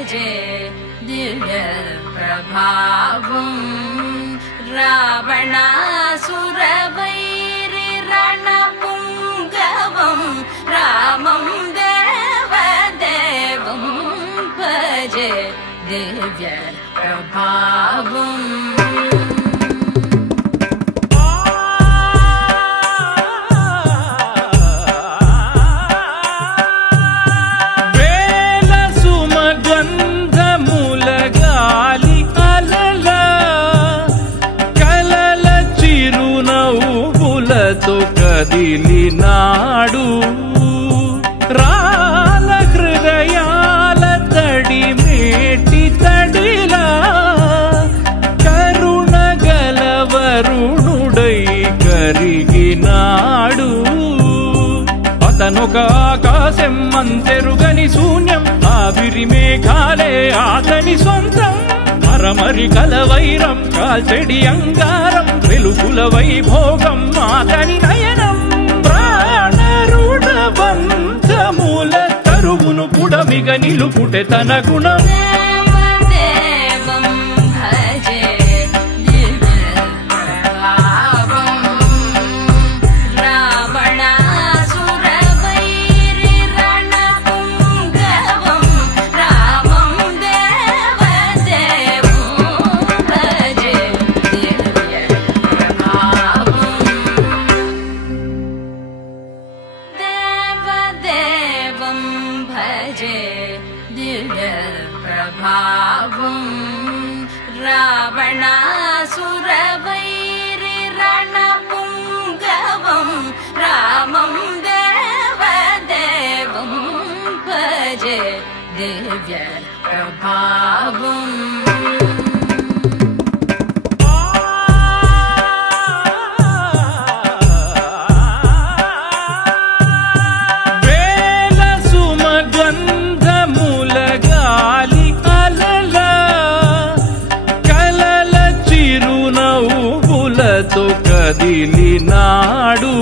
భజే దివ్య ప్రభావం రావణాసుర వైరి రణపుంగవం రామం దేవదేవం భజే దివ్య ప్రభావం కదిలినాడు రాల హృదయాల తడి మేటి తడిలా కరుణ గలవరుణుడై కరిగినాడు అతనొక ఆకాశం మంతెరుగని శూన్యం ఆవిరి మేఘాలే అతని సొంతం మరమరి కలవైరం కాల్చెడి అంగారం వెలుగుల వైభోగం అతని నయనం ప్రాణరుణవంతముల తరువును పుడమిగ నిలుపుటె తన గుణం దివ్య ప్రభావం రావణాసుర వైరి రణపుంగవం రామం దేవదేవం భజే దివ్య ప్రభావం కదిలినాడు